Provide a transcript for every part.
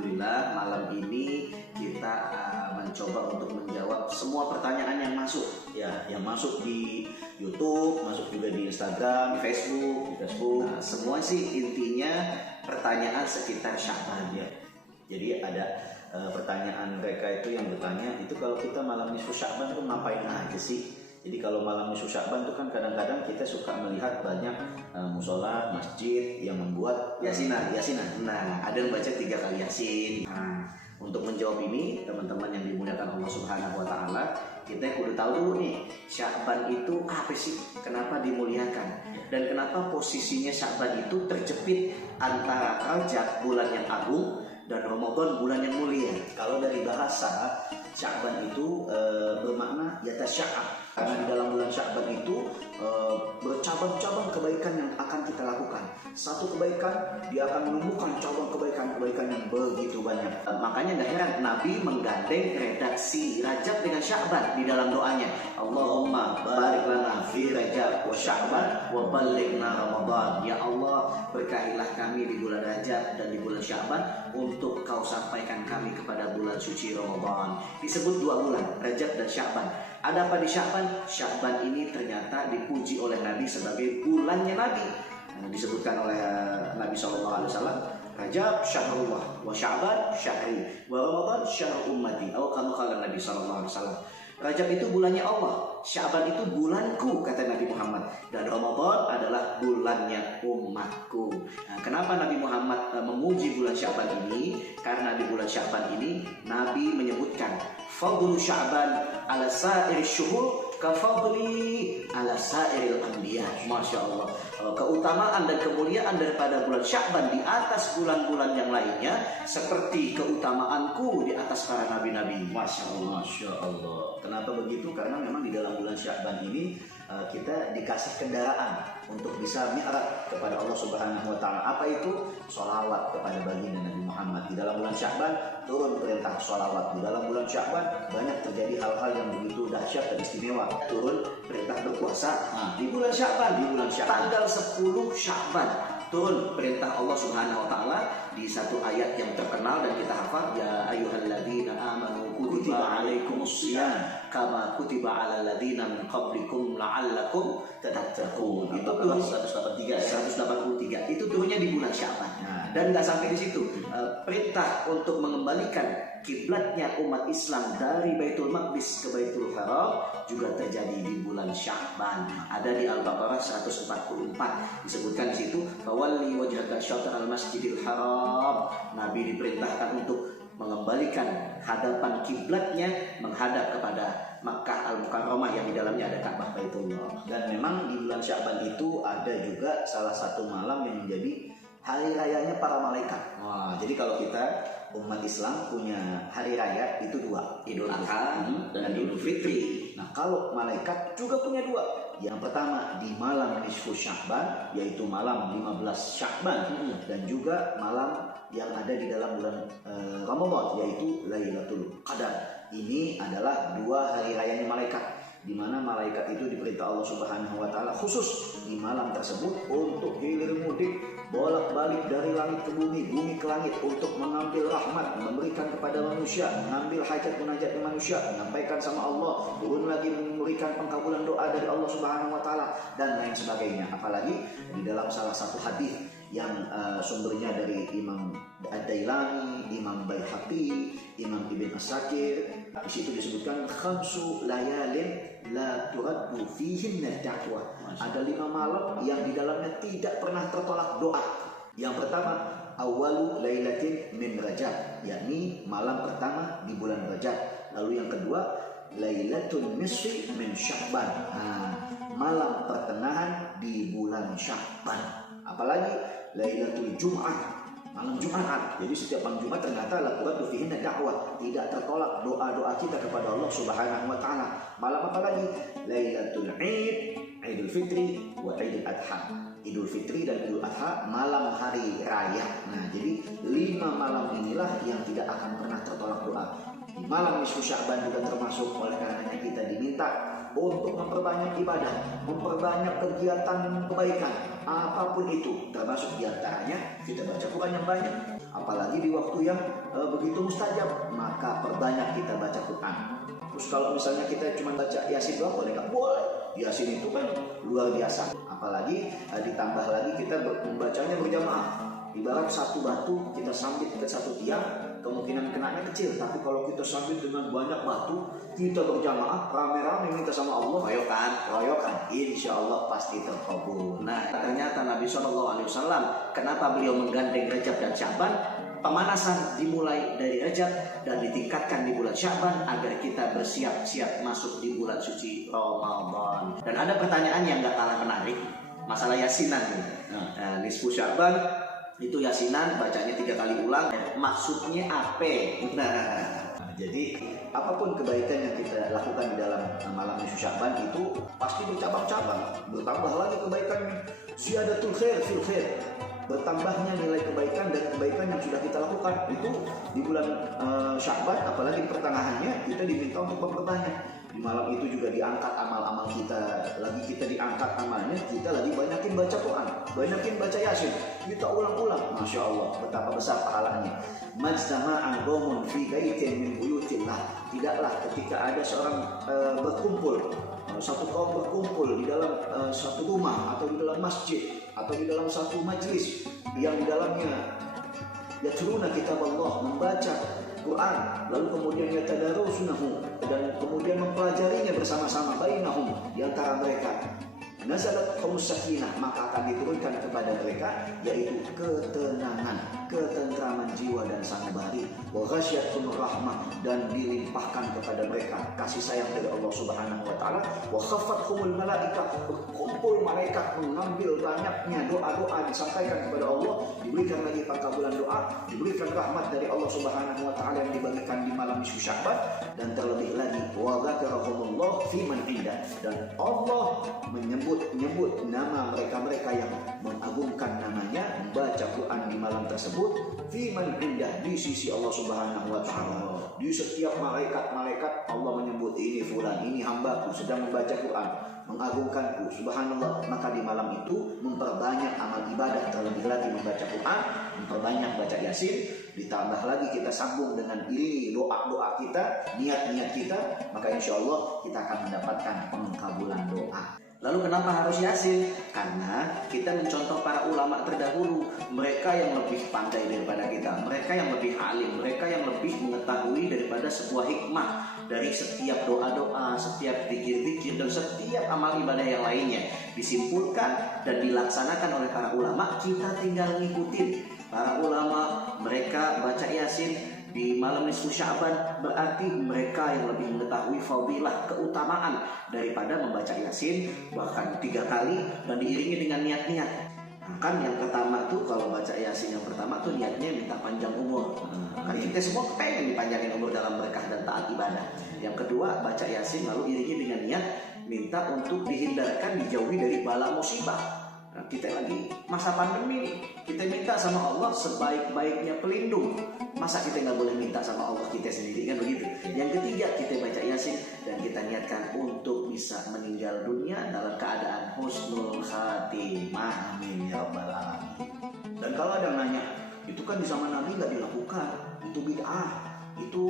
Alhamdulillah malam ini kita mencoba untuk menjawab semua pertanyaan yang masuk, ya, yang masuk di YouTube, masuk juga di Instagram, di Facebook. Nah, semua sih intinya pertanyaan sekitar Sya'ban ya. Jadi ada pertanyaan mereka itu yang bertanya, itu kalau kita malam nisfu Sya'ban tuh ngapain aja sih? Jadi kalau malam nisfu Sya'ban itu kan kadang-kadang kita suka melihat banyak musola, masjid yang membuat yasinan. Nah, ada yang baca 3 kali yasin. Nah, untuk menjawab ini, teman-teman yang dimuliakan Allah Subhanahu wa taala, kita kudu tahu dulu nih, Sya'ban itu apa sih? Kenapa dimuliakan? Dan kenapa posisinya Sya'ban itu terjepit antara Rajab, bulan yang agung, dan Ramadan, bulan yang mulia? Kalau dari bahasa, Sya'ban itu bermakna yatasya'ab. Karena di dalam bulan Sya'ban itu bercabang-cabang kebaikan yang akan kita lakukan. Satu kebaikan, dia akan menumbuhkan cabang kebaikan-kebaikan yang begitu banyak. Makanya gak heran Nabi menggandeng redaksi Rajab dengan Sya'ban di dalam doanya. Allahumma barik lana fi Rajab wa Sya'ban wa ballighna Ramadan. Ya Allah, berkahilah kami di bulan Rajab dan di bulan Sya'ban untuk kau sampaikan kami kepada bulan suci Ramadan. Disebut 2 bulan, Rajab dan Sya'ban. Ada apa di Sya'ban? Sya'ban ini ternyata dipuji oleh Nabi sebagai bulannya Nabi. Disebutkan oleh Nabi SAW, Rajab syahrullah, wa Sya'ban syahri, wa Ramadan syahr ummati. Atau kamu kala Nabi SAW. Rajab itu bulannya Allah, Sya'ban itu bulanku, kata Nabi Muhammad, dan Ramadan adalah bulannya umatku. Nah, kenapa Nabi Muhammad memuji bulan Sya'ban ini? Karena di bulan Sya'ban ini Nabi menyebutkan fadlu Sya'ban ala sa'ir syuhur kafadli ala sa'iril anbiya. Masya Allah, keutamaan dan kemuliaan daripada bulan Sya'ban di atas bulan-bulan yang lainnya seperti keutamaanku di atas para nabi-nabi. Masya Allah, Masya Allah. Kenapa begitu? Karena memang di dalam bulan Sya'ban ini kita dikasih kendaraan untuk bisa mi'raj kepada Allah Subhanahu wa taala. Apa itu? Sholawat kepada baginda Nabi Muhammad. Di dalam bulan Sya'ban turun perintah sholawat. Di dalam bulan Sya'ban banyak terjadi hal-hal yang begitu dahsyat dan istimewa. Turun perintah berpuasa. Di bulan Sya'ban, tanggal 10 Sya'ban turun perintah Allah Subhanahu wa taala di satu ayat yang terkenal dan kita hafal, ya ayyuhalladzina amanu kutiba alaikumussyam kama kutiba alal ladzina min qablikum la'allakum tattaqun. Itu turun 183. Itu turunnya di bulan Sya'ban. Dan nggak sampai di situ, perintah untuk mengembalikan kiblatnya umat Islam dari Baitul Maqdis ke Baitul Haram juga terjadi di bulan Sya'ban. Ada di Al-Baqarah 144 disebutkan di situ, fawalli wajhaka syatral masjidil haram. Nabi diperintahkan untuk mengembalikan hadapan kiblatnya menghadap kepada Makkah Al-Mukarramah yang di dalamnya ada Ka'bah Baitullah. Dan memang di bulan Sya'ban itu ada juga salah satu malam yang menjadi hari rayanya para malaikat. Jadi kalau kita umat Islam punya hari raya itu 2, Idul Adha dan Idul Fitri. Nah, kalau malaikat juga punya 2. Yang pertama di malam nisfu Sya'ban, yaitu malam 15 Sya'ban, dan juga malam yang ada di dalam bulan Ramadan, yaitu Lailatul Qadar. Ini adalah 2 hari rayanya malaikat, di mana malaikat itu diperintah Allah Subhanahu wa taala khusus di malam tersebut untuk hilir mudik, bolak-balik dari langit ke bumi, bumi ke langit, untuk mengambil rahmat, memberikan kepada manusia, mengambil hajat munajatnya manusia, menyampaikan sama Allah, turun lagi memberikan pengkabulan doa dari Allah Subhanahu wa taala dan lain sebagainya. Apalagi di dalam salah satu hadis yang sumbernya dari Imam Ad-Dailami, Imam Baihaqi, Imam Ibn Asakir, di situ disebutkan khamsu layalin la turaddu fihinna da'wah. Ada 5 malam yang di dalamnya tidak pernah tertolak doa. Yang pertama, awalu lailatin min Rajab, yakni malam pertama di bulan Rajab. Lalu yang kedua, lailatul nisfi min Sya'ban, malam pertengahan di bulan Sya'ban. Apalagi lailatul Jum'ah, malam Jumat. Jadi setiap malam Jumat ternyata lakukan fihinna da'wah, tidak tertolak doa-doa kita kepada Allah Subhanahu wa taala. Malam apa lagi? Lailatul Id, Idul Fitri wa Idul Adha. Idul Fitri dan Idul Adha malam hari raya. Nah, jadi 5 malam inilah yang tidak akan pernah tertolak doa. Di malam nisfu Sya'ban juga termasuk, oleh karenanya kita diminta untuk memperbanyak ibadah, memperbanyak kegiatan kebaikan, apapun itu, termasuk diantaranya kita baca Quran yang banyak, apalagi di waktu yang begitu mustajab, maka perbanyak kita baca Quran. Terus kalau misalnya kita cuma baca Yasin doang, boleh nggak? Boleh. Yasin itu kan luar biasa. Apalagi ditambah lagi kita membacanya berjamaah. Ibarat satu batu kita sambit ke satu tiang, kemungkinan kenanya kecil. Tapi kalau kita sambit dengan banyak batu, kita berjamaah rame-rame minta sama Allah, royokan, insya Allah pasti terkabul. Nah, ternyata Nabi SAW, kenapa beliau menggandeng Rajab dan Sya'ban? Pemanasan dimulai dari Rajab dan ditingkatkan di bulan Sya'ban agar kita bersiap-siap masuk di bulan suci Ramadan. Dan ada pertanyaan yang gak kalah menarik, masalah yasinan. Nisfu Sya'ban itu yasinan, bacanya 3 kali ulang, maksudnya apa? Jadi apapun kebaikan yang kita lakukan di dalam malam nisfu Sya'ban itu pasti bercabang-cabang, bertambah lagi kebaikannya. Ziyadatul khair fil khair, bertambahnya nilai kebaikan dan kebaikan yang sudah kita lakukan itu di bulan Sya'ban, apalagi pertengahannya kita diminta untuk memperbanyak. Di malam itu juga diangkat amal-amal kita, lagi kita diangkat amalnya, kita lagi banyakin baca Quran, banyakin baca Yasin, kita ulang-ulang, Masya Allah, betapa besar pahalanya. Majtama'an qaumun fi baitin min buyutillah, tidaklah ketika ada seorang berkumpul, satu kaum berkumpul di dalam satu rumah atau di dalam masjid atau di dalam satu majlis yang di dalamnya yatluna kitab Allah, membaca Quran, lalu kemudian yatadarusunahu, dan kemudian mempelajarinya bersama-sama bainahum, di antara mereka. Nazalat qaumus sakinah, maka akan diturunkan kepada mereka yaitu ketenangan, ketentraman jiwa dan sanubari. Wa ghasyiyatuhum rahmah, dan dilimpahkan kepada mereka kasih sayang dari Allah Subhanahu wa taala. Wa khaffathumul malaikah, berkumpul malaikat mengambil banyaknya doa-doa disampaikan kepada Allah, diberikan lagi pengkabulan doa, diberikan rahmat dari Allah Subhanahu wa taala yang dibagikan di malam nisfu Sya'ban, dan terlebih lagi wa dzakarahumullah fi man indah, dan Allah menyebut nama mereka-mereka yang mengagungkan namanya, membaca Quran di malam tersebut, fi man indah, di sisi Allah Subhanahu wa taala. Di setiap malaikat Allah menyebut ini fulan, ini hambaku sedang membaca Quran, mengagungkanku, subhanallah. Maka di malam itu memperbanyak amal ibadah, terlebih lagi membaca Quran, memperbanyak baca Yasin, ditambah lagi kita sambung dengan ini doa-doa kita, niat-niat kita, maka insya Allah kita akan mendapatkan pengkabulan doa. Lalu kenapa harus Yasin? Karena kita mencontoh para ulama terdahulu, mereka yang lebih pandai daripada kita, mereka yang lebih alim, mereka yang lebih mengetahui daripada sebuah hikmah dari setiap doa-doa, setiap zikir-zikir, dan setiap amal ibadah yang lainnya disimpulkan dan dilaksanakan oleh para ulama. Kita tinggal ngikutin para ulama, mereka baca Yasin di malam nisfu Sya'ban, berarti mereka yang lebih mengetahui fadilah, keutamaan daripada membaca Yasin bahkan 3 kali dan diiringi dengan niat-niat. Kan yang pertama tuh kalau baca Yasin yang pertama tuh niatnya minta panjang umur. Kan kita semua pengen dipanjangin umur dalam berkah dan taat ibadah. Yang kedua baca Yasin lalu iringi dengan niat minta untuk dihindarkan, dijauhi dari bala musibah. Nah, kita lagi masa pandemi nih, kita minta sama Allah sebaik-baiknya pelindung. Masa kita nggak boleh minta sama Allah kita sendiri, kan begitu? Yang ketiga kita baca Yasin dan kita niatkan untuk bisa meninggal dunia dalam keadaan husnul khatimah, amin ya rabbal alamin. Dan kalau ada yang nanya, itu kan di zaman Nabi nggak dilakukan, itu bid'ah, itu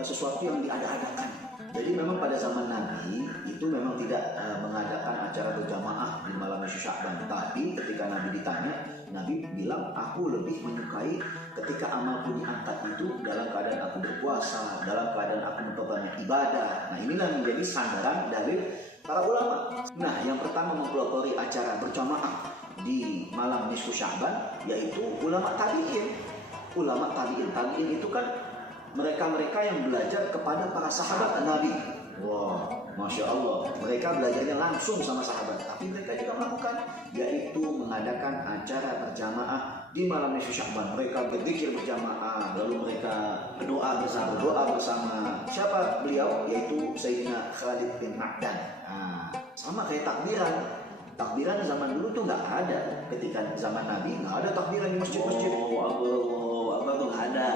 sesuatu yang diada-adakan. Jadi memang pada zaman Nabi itu memang tidak mengadakan acara berjamaah di malam nisfu Sya'ban. Tapi ketika Nabi ditanya, Nabi bilang, aku lebih menyukai ketika amalku diangkat itu dalam keadaan aku berpuasa, dalam keadaan aku memperbanyak ibadah. Nah, inilah menjadi sandaran dari para ulama. Nah, yang pertama mempelopori acara berjamaah di malam nisfu Sya'ban yaitu ulama tabi'in. Ulama tabi'in itu kan mereka-mereka yang belajar kepada para sahabat Nabi. Wah, Masya Allah, mereka belajarnya langsung sama sahabat. Tapi mereka juga melakukan, yaitu mengadakan acara berjamaah di malam nisfu Sya'ban. Mereka berzikir berjamaah, lalu mereka berdoa bersama. Siapa beliau? Yaitu Sayyidina Khalid bin Ma'dan. Nah, sama kayak takbiran. Takbiran zaman dulu tuh nggak ada. Ketika zaman Nabi nggak ada takbiran di masjid-masjid. Apa tuh nggak ada.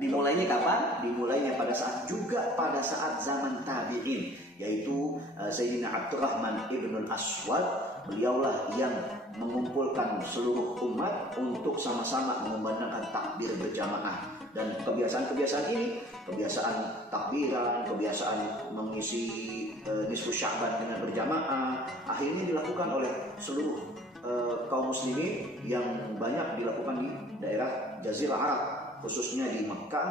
Dimulainya kapan? Dimulainya pada saat zaman tabi'in, yaitu Sayyidina Abdurrahman ibnul Aswad. Beliaulah yang mengumpulkan seluruh umat untuk sama-sama mengumandangkan takbir berjamaah. Dan kebiasaan-kebiasaan ini, kebiasaan takbiran, kebiasaan mengisi nisfu Sya'ban dengan berjamaah, akhirnya dilakukan oleh seluruh kaum muslimin yang banyak dilakukan di daerah Jazirah Arab, khususnya di Mekah,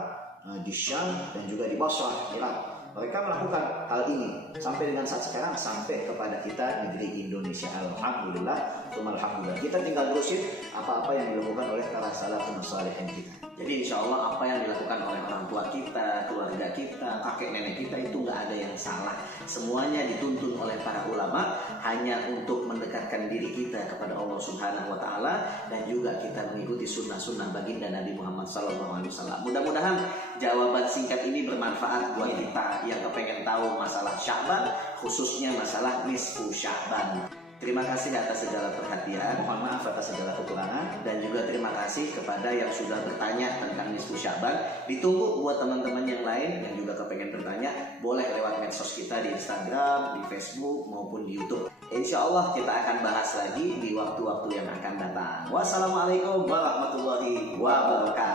di Syam, dan juga di Basrah, Irak. Mereka melakukan hal ini sampai dengan saat sekarang, sampai kepada kita negeri Indonesia. Alhamdulillah, alhamdulillah. Kita tinggal terusin apa-apa yang dilakukan oleh para salafun salihin kita. Jadi insya Allah apa yang dilakukan oleh orang tua kita, keluarga kita, kakek nenek kita itu nggak ada yang salah. Semuanya dituntun oleh para ulama hanya untuk mendekatkan diri kita kepada Allah Subhanahu Wa Taala, dan juga kita mengikuti sunnah-sunnah baginda Nabi Muhammad SAW. Mudah-mudahan jawaban singkat ini bermanfaat buat kita yang kepengen tahu masalah Sya'ban, khususnya masalah nisfu Sya'ban. Terima kasih atas segala perhatian, mohon maaf atas segala kekurangan, dan juga terima kasih kepada yang sudah bertanya tentang nisfu Sya'ban. Ditunggu buat teman-teman yang lain yang juga kepengen bertanya, boleh lewat medsos kita di Instagram, di Facebook, maupun di YouTube. Insya Allah kita akan bahas lagi di waktu-waktu yang akan datang. Wassalamualaikum warahmatullahi wabarakatuh.